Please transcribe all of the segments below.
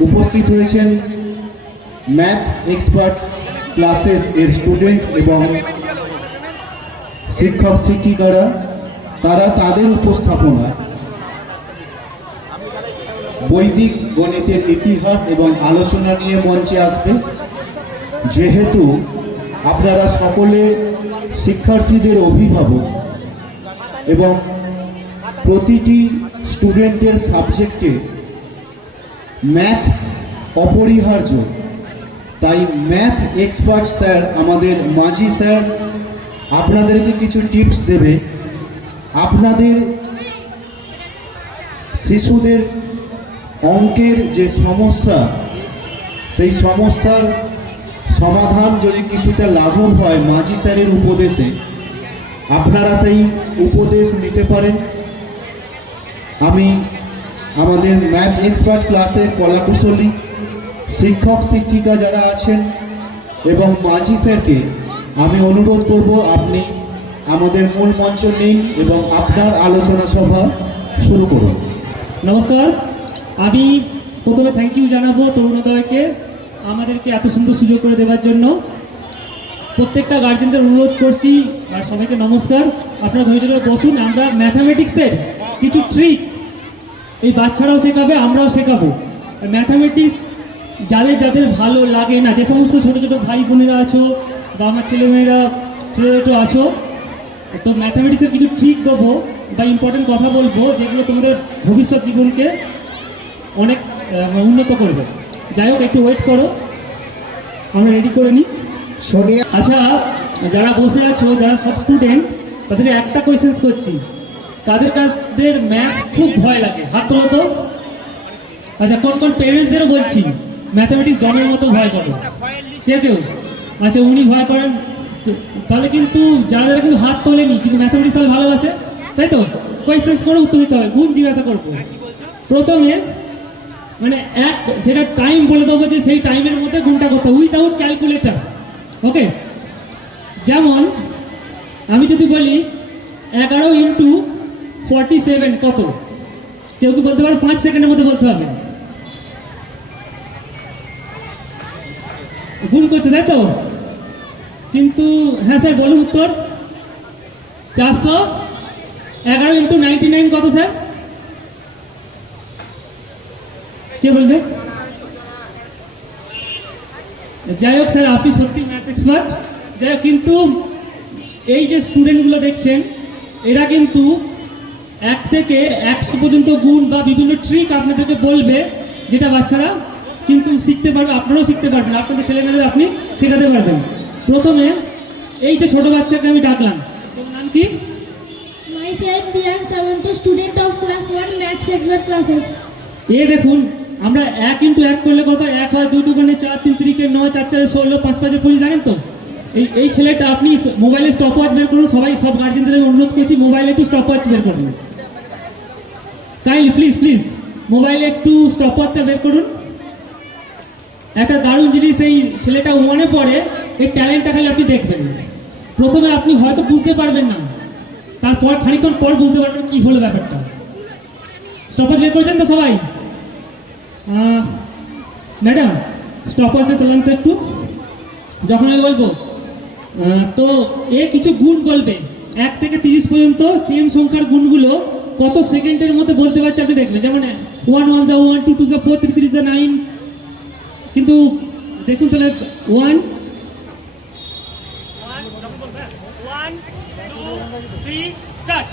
উপস্থিত হয়েছেন math expert classes এর স্টুডেন্ট এবং শিক্ষক শিক্ষিকারা, তারা তাদের উপস্থাপনা বৈদিক গণিতের ইতিহাস এবং আলোচনা নিয়ে মঞ্চে আসবে। যেহেতু আপনারা সকলে শিক্ষার্থীদের অভিভাবক এবং প্রতিটি স্টুডেন্টের সাবজেক্টে ম্যাথ অপরিহার্য। তাই ম্যাথ এক্সপার্ট স্যার, আমাদের মাঝি স্যার, আপনাদেরকে কিছু টিপস দেবে। আপনাদের শিশুদের অঙ্কের যে সমস্যা, সেই সমস্যার সমাধান যদি কিছুটা লাঘব হয় মাঝি স্যারের উপদেশে, আপনারা সেই উপদেশ নিতে পারেন। আমি আমাদের ম্যাথ এক্সপার্ট ক্লাসের কলাকুশলী শিক্ষক শিক্ষিকা যারা আছেন এবং মাঝি স্যারকে আমি অনুরোধ করব আপনি আমাদের মূল মঞ্চ নিন এবং আপনার আলোচনা সভা শুরু করুন। নমস্কার। আমি প্রথমে থ্যাংক ইউ জানাব তরুণোদয়কে আমাদেরকে এত সুন্দর সুযোগ করে দেওয়ার জন্য। প্রত্যেকটা গার্জেনদের অনুরোধ করছি আর সবাইকে নমস্কার। আপনারা ধৈর্য ধরে বসুন, আমরা ম্যাথামেটিক্সের কিছু ট্রিক এই বাচ্চারাও শেখাবে আমরাও শেখাবো। ম্যাথামেটিক্স যাদের যাদের ভালো লাগে না যে সমস্ত ছোটো ছোটো ভাই বোনেরা আছো বা আমার ছেলেমেয়েরা ছোটো ছোটো আছো তো ম্যাথামেটিক্সের কিছু ট্রিক দেবো বা ইম্পর্টেন্ট কথা বলব যেগুলো তোমাদের ভবিষ্যৎ জীবনকে অনেক উন্নত করবে। যাই হোক একটু ওয়েট করো। আমরা রেডি করে নিই। সোনিয়া। আচ্ছা যারা বসে আছো যারা সব স্টুডেন্ট তাদের একটা কোয়েশ্চেন্স করছি। কাদের কাদের ম্যাথ খুব ভয় লাগে। হাত তোলো তো। আচ্ছা কোন কোন পেরেন্টসদেরও বলছি ম্যাথামেটিক্স জমের মতো ভয় করো। কে কেউ? আচ্ছা উনি ভয় করেন। তাহলে কিন্তু যারা যারা কিন্তু হাত তোলেনি, কিন্তু ম্যাথামেটিক্স তাহলে ভালোবাসে, তাই তো? কোয়েশ্চেন্স করে উত্তর দিতে হয়, গুণ জিজ্ঞাসা করব। প্রথমে মানে এক, সেটা টাইম বলে দেবো যে সেই টাইমের মধ্যে গুণটা করতে হবে উইদাউট ক্যালকুলেটার ওকে যেমন, আমি যদি বলি, এগারো ইন্টু ফর্টি সেভেন কত? কেউ কি বলতে পারে? পাঁচ সেকেন্ডের মধ্যে বলতে হবে। গুণ করছ, তাই তো? কিন্তু হ্যাঁ স্যার, বলুন উত্তর। চারশো এগারো ইন্টু নাইনটি নাইন কত, স্যার? কে বলবে? যাই হোক, স্যার, আপনি সত্যি ম্যাথ এক্সপার্ট যাই হোক, কিন্তু এই যে স্টুডেন্টগুলো দেখছেন, এরা কিন্তু এক থেকে একশো পর্যন্ত গুণ বা বিভিন্ন ট্রিক আপনাদেরকে বলবে যেটা বাচ্চারা কিন্তু শিখতে পারবে আপনারাও শিখতে পারবেন আপনাদের ছেলেমেয়েদের আপনি শেখাতে পারবেন। প্রথমে এই যে ছোট বাচ্চাকে আমি ডাকলাম তোমার নাম কি? Myself, Diyan Samanta, student of class 1 maths expert classes. এ দেখুন আমরা এক ইন্টু এক করলে কত? এক হয় দুই দুগুণে চার তিন তিরিকে নয় চার চারে ষোলো পাঁচ পাঁচে পঁচিশ জানেন তো? এই এই ছেলেটা আপনি মোবাইলে স্টপ ওয়াচ বের করুন সবাই সব গার্জেনদের আমি অনুরোধ করছি মোবাইলে একটু স্টপ ওয়াচ বের করুন কাইন্ডলি প্লিজ প্লিজ মোবাইলে একটু স্টপ ওয়াচটা বের করুন। একটা দারুণ জিনিস এই ছেলেটা মনে পড়ে, এই ট্যালেন্টটা খালি আপনি দেখবেন। প্রথমে আপনি হয়তো বুঝতে পারবেন না। তারপর খানিক্ষণ পর বুঝতে পারবেন কি হলো ব্যাপারটা। স্টপওয়াচ বের করেছেন তো সবাই? ম্যাডাম স্টপওয়াচটা চালান তো একটু। যখন আমি বলব তো এ কিছু গুণ বলবে। এক থেকে তিরিশ পর্যন্ত সেম সংখ্যার গুণগুলো কত সেকেন্ডের মধ্যে বলতে পারছে আপনি দেখবেন যেমন ওয়ান ওয়ান দা ওয়ান টু টু যা ফোর থ্রি থ্রি যা নাইন কিন্তু দেখুন তাহলে ওয়ান স্টার্ট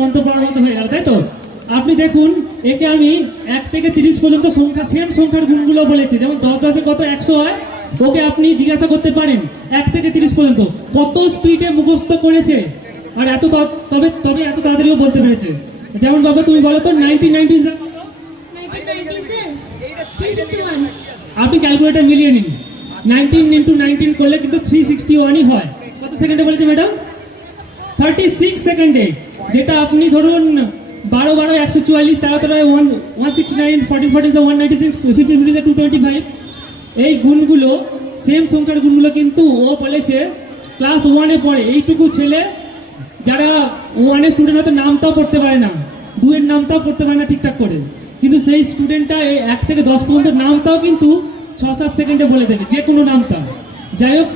মন্ত্র পড়ার মতো হয়ে গেল তাই তো? আপনি দেখুন একে আমি এক থেকে তিরিশ পর্যন্ত সংখ্যা সেম সংখ্যার গুণগুলো বলেছি। যেমন দশ দশে কত একশো হয় ওকে আপনি জিজ্ঞাসা করতে পারেন এক থেকে তিরিশ পর্যন্ত। কত স্পিডে মুখস্থ করেছে? আর এত তবে তবে এত তাড়াতাড়িও বলতে পেরেছে। যেমন বাবা তুমি বলো তো নাইনটিন নাইনটিন আপনি ক্যালকুলেটার মিলিয়ে নিন। নাইনটিন ইন্টু নাইনটিন করলে কিন্তু থ্রি সিক্সটি ওয়ানই হয়। কত সেকেন্ডে বলেছে ম্যাডাম? থার্টি সিক্স সেকেন্ডে। যেটা আপনি ধরুন বারো বারো একশো চুয়াল্লিশ তেরো তেরো one one sixty nine forty forty one ninety six fifty fifty two twenty five এই গুণগুলো সেম সংখ্যার গুণগুলো কিন্তু ও বলেছে ক্লাস ওয়ানে পড়ে। এইটুকু ছেলে, যারা ওয়ানের স্টুডেন্ট হয়তো নামটাও পড়তে পারে না দুয়ের নামটাও পড়তে পারে না ঠিকঠাক করে। কিন্তু সেই স্টুডেন্টটা এই এক থেকে দশ পর্যন্ত নামটাও কিন্তু ছ, সাত সেকেন্ডে বলে দেবে যে কোনো নামটা। যাই হোক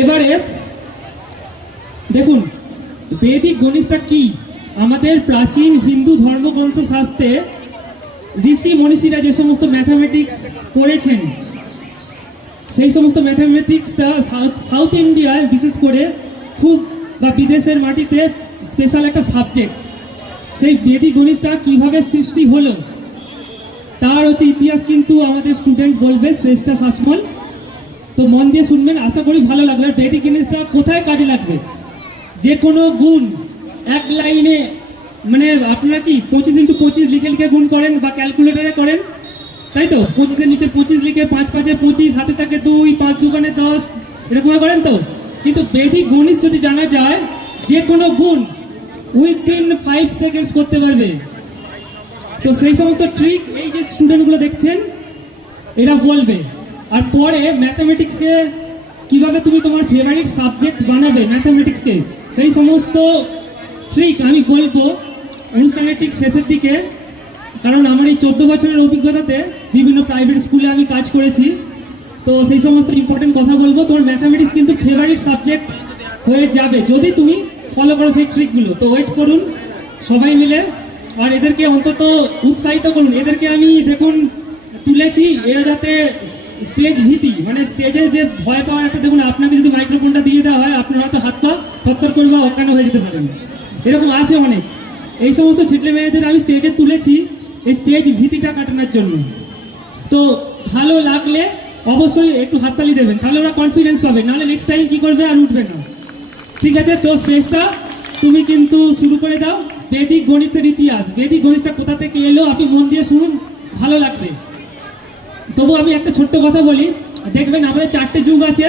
এবারে দেখুন বৈদিক গণিতটা কি? আমাদের প্রাচীন হিন্দু ধর্মগ্রন্থ শাস্ত্রে ঋষি মনীষীরা যে সমস্ত ম্যাথামেটিক্স করেছেন, সেই সমস্ত ম্যাথামেটিক্সটা সাউথ সাউথ ইন্ডিয়ায় বিশেষ করে খুব বা বিদেশের মাটিতে স্পেশাল একটা সাবজেক্ট সেই বেদিক গণিতটা কীভাবে সৃষ্টি হলো, তার হচ্ছে ইতিহাস কিন্তু আমাদের স্টুডেন্ট বলবে, শ্রেষ্ঠা শাসমল। তো মন দিয়ে শুনবেন, আশা করি ভালো লাগল। বেদিক জিনিসটা কোথায় কাজে লাগবে? যে কোনো গুণ, এক লাইনে মানে আপনারা কি পঁচিশ ইন্টু পঁচিশ লিখে লিখে গুণ করেন বা ক্যালকুলেটারে করেন? তাই তো? পঁচিশের নিচে পঁচিশ লিখে পাঁচ পাঁচে পঁচিশ, হাতে থাকে দুই, পাঁচ দুগানে দশ, এরকম করেন তো? কিন্তু বেদিক গণিত যদি জানা যায় যে কোনো গুণ উইদিন ফাইভ সেকেন্ডস করতে পারবে। তো সেই সমস্ত ট্রিক এই যে স্টুডেন্টগুলো দেখছেন, এরা বলবে। আর পরে ম্যাথামেটিক্সকে কীভাবে তুমি তোমার ফেভারিট সাবজেক্ট বানাবে ম্যাথামেটিক্সকে সেই সমস্ত ট্রিক আমি বলব অনুষ্ঠানের ঠিক শেষের দিকে, কারণ আমার এই চোদ্দ বছরের অভিজ্ঞতাতে বিভিন্ন প্রাইভেট স্কুলে আমি কাজ করেছি। তো সেই সমস্ত ইম্পর্টেন্ট কথা বলব। তোমার ম্যাথামেটিক্স কিন্তু ফেভারিট সাবজেক্ট হয়ে যাবে যদি তুমি ফলো করো সেই ট্রিকগুলো তো ওয়েট করুন, সবাই মিলে। আর এদেরকে অন্তত উৎসাহিত করুন। এদেরকে আমি দেখুন তুলেছি, এরা যাতে স্টেজ ভীতি মানে স্টেজে যে ভয় পাওয়ার একটা, দেখুন, আপনাকে যদি মাইক্রোফোনটা দিয়ে দেওয়া হয়, আপনার হয়তো হাত পা থরথর করে বা অজ্ঞান হয়ে যেতে পারেন এরকম আছে অনেক। এই সমস্ত ছেলে মেয়েদের আমি স্টেজে তুলেছি, এই স্টেজ ভীতিটা কাটানোর জন্য। তো ভালো লাগলে অবশ্যই একটু হাততালি দেবেন, তাহলে ওরা কনফিডেন্স পাবে, নাহলে নেক্সট টাইম কী করবে আর উঠবে না। ঠিক আছে, তো শ্রেষ্ঠা, তুমি কিন্তু শুরু করে দাও। বেদিক গণিতের ইতিহাস, বেদিক গণিতটা কোথা থেকে এলো, আপনি মন দিয়ে শুনুন, ভালো লাগবে। তবু আমি একটা ছোট্ট কথা বলি। দেখবেন আমাদের চারটে যুগ আছে।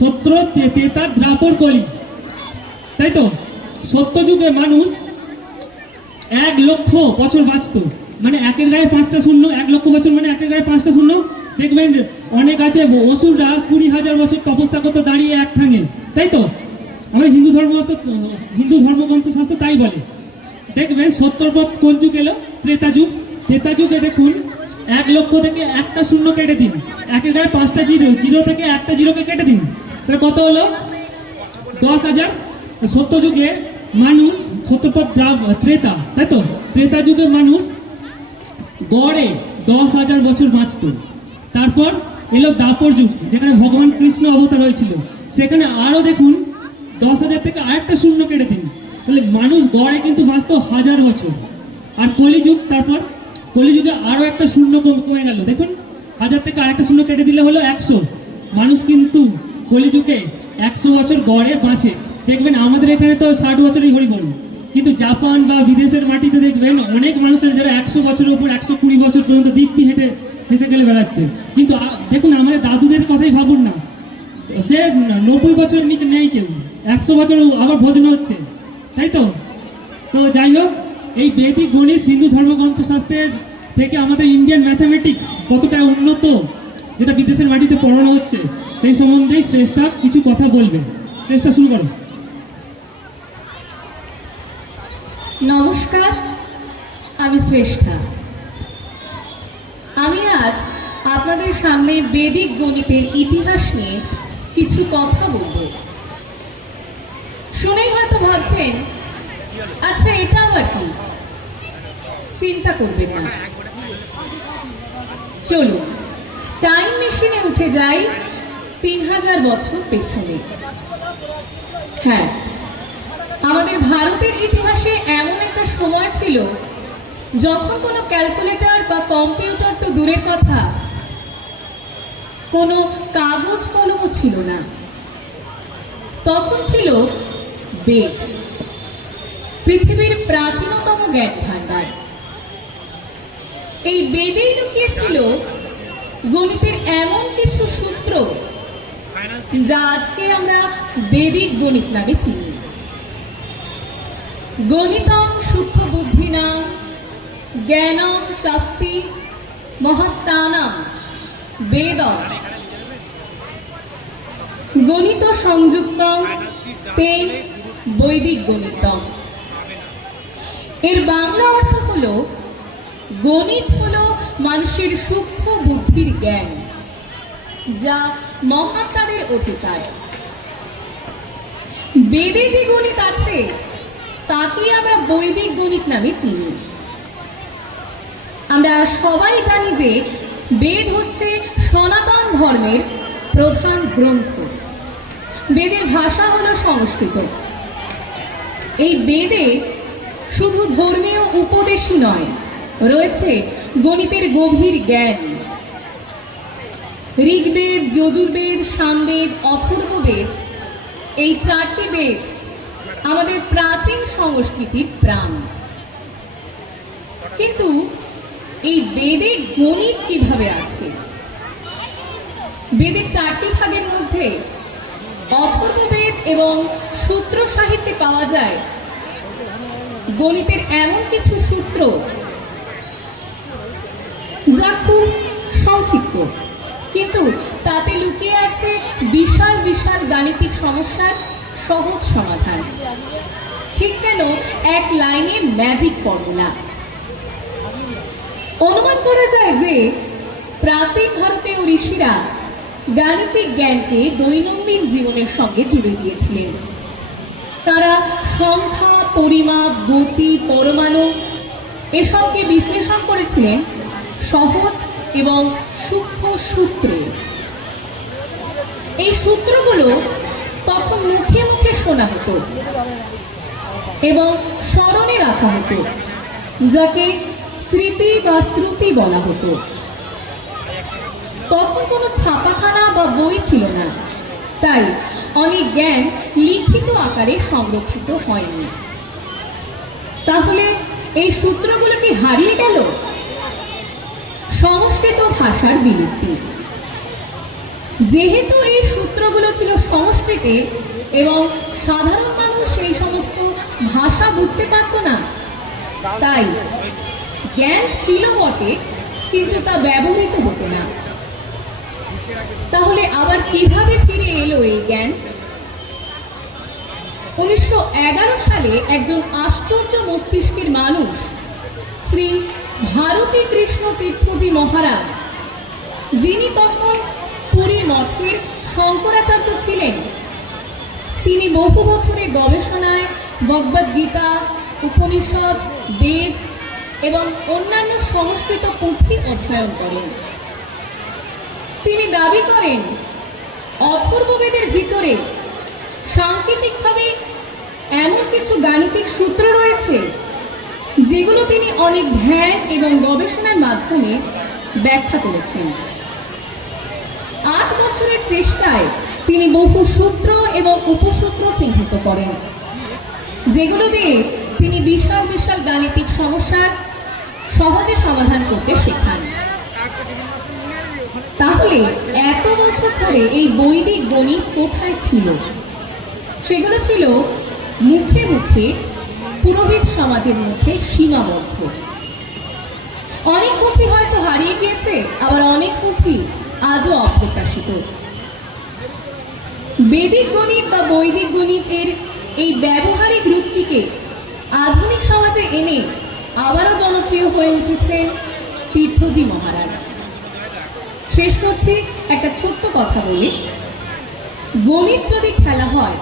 সত্র তেতা, দ্রাপর, কলি। তাই তো? সত্য যুগে মানুষ এক লক্ষ বছর বাঁচত। মানে একের গায়ে পাঁচটা শূন্য, এক লক্ষ বছর মানে একের গায়ে পাঁচটা শূন্য। দেখবেন অনেক আছে, অসুররা কুড়ি হাজার বছর তপস্যা করতে, দাঁড়িয়ে এক ঠাঙে তাই তো? আমাদের হিন্দু ধর্ম হিন্দু ধর্মগ্রন্থ শাস্ত্র তাই বলে। দেখবেন সত্তর পথ কোন যুগ এলো? ত্রেতা যুগ। ত্রেতা যুগে দেখুন এক লক্ষ থেকে একটা শূন্য কেটে দিন। একের গায়ে পাঁচটা জিরো জিরো থেকে একটা জিরোকে কেটে দিন। তাহলে কত হলো? দশ হাজার। সত্য যুগে মানুষ সত্যপদ ত্রেতা, তাই তো? ত্রেতা যুগে মানুষ গড়ে দশ হাজার বছর বাঁচত। তারপর এলো দাপর যুগ, যেখানে ভগবান কৃষ্ণ অবতার হয়েছিল। সেখানে আরও দেখুন, দশ হাজার থেকে আরেকটা শূন্য কেটে দিন। তাহলে মানুষ গড়ে কিন্তু বাঁচত হাজার বছর। আর কলিযুগ, তারপর কলিযুগে আরও একটা শূন্য কমে গেল। দেখুন, হাজার থেকে আরেকটা শূন্য কেটে দিলে হলো একশো। মানুষ কিন্তু কলিযুগে একশো বছর গড়ে বাঁচে। দেখবেন, আমাদের এখানে তো ষাট বছরই হরিবল। কিন্তু জাপান বা বিদেশের মাটিতে দেখবেন, অনেক মানুষ আছে যারা একশো বছরের উপর একশো কুড়ি বছর পর্যন্ত দিব্যি হেঁটে হেসে গেলে বেড়াচ্ছে। কিন্তু দেখুন, আমাদের দাদুদের কথাই ভাবুন না। সে নব্বই বছর নিচে নেই কেউ। একশো বছর আবার ভজন হচ্ছে। তাই তো? তো যাই হোক এই বেদিক গণিত হিন্দু ধর্মগ্রন্থ শাস্ত্রের থেকে আমাদের ইন্ডিয়ান ম্যাথামেটিক্স কতটা উন্নত, যেটা বিদেশের মাটিতে পড়ানো হচ্ছে, সেই সম্বন্ধেই শ্রেষ্ঠা কিছু কথা বলবে। শ্রেষ্ঠা, শুরু করো। নমস্কার, আমি শ্রেষ্ঠা। আমি আজ আপনাদের সামনে বেদিক গণিতের ইতিহাস নিয়ে কিছু কথা বলব। শুনেই হয়তো ভাবছেন আচ্ছা এটা আবার কি? চিন্তা করবেন না। চলুন। টাইম মেশিনে উঠে যাই তিন হাজার বছর পেছনে। হ্যাঁ আমাদের ভারতের ইতিহাসে এমন একটা সময় ছিল, যখন কোনো ক্যালকুলেটর বা কম্পিউটার তো দূরের কথা। কোনো কাগজ কলমও ছিল না। তখন ছিল বেদ পৃথিবীর প্রাচীনতম জ্ঞান ভাণ্ডার। এই বেদেই লুকিয়েছিল গণিতের এমন কিছু সূত্র যা আজকে আমরা বেদিক গণিত নামে চিনি। গণিতং সূক্ষ্ম বুদ্ধিনাং জ্ঞানম চাস্তি মহত্তানাম বেদ। গণিত সংযুক্ত, তেন বৈদিক গণিতম এর বাংলা অর্থ হল, গণিত হল মানুষের সূক্ষ্ম বুদ্ধির জ্ঞান, যা মহাত্মাদের অধিকার। বেদে যে গণিত আছে তাকে আমরা বৈদিক গণিত নামে চিনি। আমরা সবাই জানি যে বেদ হচ্ছে সনাতন ধর্মের প্রধান গ্রন্থ। বেদের ভাষা হলো সংস্কৃত। এই বেদে শুধু ধর্মীয় উপদেশই নয়, রয়েছে গণিতের গভীর জ্ঞান। ঋগ্বেদ, যজুর্বেদ, সামবেদ, অথর্ববেদ, এই চারটি বেদ আমাদের প্রাচীন সংস্কৃতির প্রাণ। কিন্তু এই বেদে গণিত কীভাবে আছে? বেদের চারটি ভাগের মধ্যে অথর্ববেদ এবং সূত্র সাহিত্যে পাওয়া যায় গণিতের এমন কিছু সূত্র যা খুব সংক্ষিপ্ত, কিন্তু তাতে লুকিয়ে আছে বিশাল বিশাল গাণিতিক সমস্যার সহজ সমাধান। ঠিক যেন এক লাইনে ম্যাজিক ফর্মুলা অনুমান করা যায় যে প্রাচীন ভারতীয় ঋষিরা গাণিতিক জ্ঞানকে দৈনন্দিন জীবনের সঙ্গে জুড়ে দিয়েছিলেন। তারা সংখ্যা পরিমাপ গতি, পরমাণু এসবকে বিশ্লেষণ করেছিলেন সহজ এবং সূক্ষ্ম সূত্রে। এই সূত্রগুলো তখন মুখে মুখে শোনা হতো এবং স্মরণে রাখা হতো, যাকে স্মৃতি বা শ্রুতি বলা হতো। তখন কোনো ছাপাখানা বা বই ছিল না, তাই অনেক জ্ঞান লিখিত আকারে সংরক্ষিত হয়নি। তাহলে এই সূত্রগুলো কি হারিয়ে গেল? সংস্কৃত ভাষার বিলুপ্তি। যেহেতু এই সূত্রগুলো ছিল সংস্কৃতে এবং সাধারণ মানুষ এই সমস্ত ভাষা বুঝতে পারত না, তাই জ্ঞান ছিল বটে, কিন্তু তা ব্যবহৃত হতো না। তাহলে আবার কীভাবে ফিরে এলো এই জ্ঞান উনিশশো সালে একজন আশ্চর্য মস্তিষ্কের মানুষ, শ্রী ভারতী কৃষ্ণ তীর্থজি মহারাজ, যিনি তখন পুরী মঠের শঙ্করাচার্য ছিলেন, তিনি বহু বছরের গবেষণায় ভগবদ গীতা উপনিষদ, বেদ এবং অন্যান্য সংস্কৃত পুঁথি অধ্যয়ন করেন। তিনি দাবি করেন, অথর্ববেদের ভিতরে সাংকেতিকভাবে এমন কিছু গাণিতিক সূত্র রয়েছে যেগুলো তিনি অনেক ধ্যান এবং গবেষণার মাধ্যমে ব্যাখ্যা করেছেন। আট বছরের চেষ্টায় তিনি বহু সূত্র এবং উপসূত্র চিহ্নিত করেন, যেগুলো দিয়ে তিনি বিশাল বিশাল গাণিতিক সমস্যার সহজে সমাধান করতে শেখান। তাহলে এত বছর ধরে এই বৈদিক গণিত কোথায় ছিল? সেগুলো ছিল মুখে মুখে পুরোহিত সমাজের মধ্যে সীমাবদ্ধ। অনেক পুঁথি হয়তো হারিয়ে গিয়েছে, আবার অনেক পুঁথি আজও অপ্রকাশিত। বেদিক গণিত বা বৈদিক গণিতের এই ব্যবহারিক রূপটিকে আধুনিক সমাজে এনে আবারও জনপ্রিয় হয়ে উঠেছেন তীর্থজি মহারাজ। শেষ করছি একটা ছোট্ট কথা বলি। গণিত যদি খেলা হয়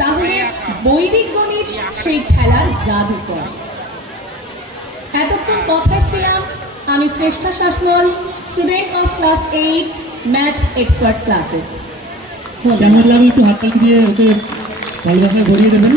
তাহলে বৈদিক গণিত সেই খেলার জাদুকর। এতক্ষণ কথায় ছিলাম, আমি Shreshtha Sasmal student of class eight maths expert classes কেমন লাগল একটু হাততালি দিয়ে ওকে ভালোবাসায় ভরিয়ে দেবেন?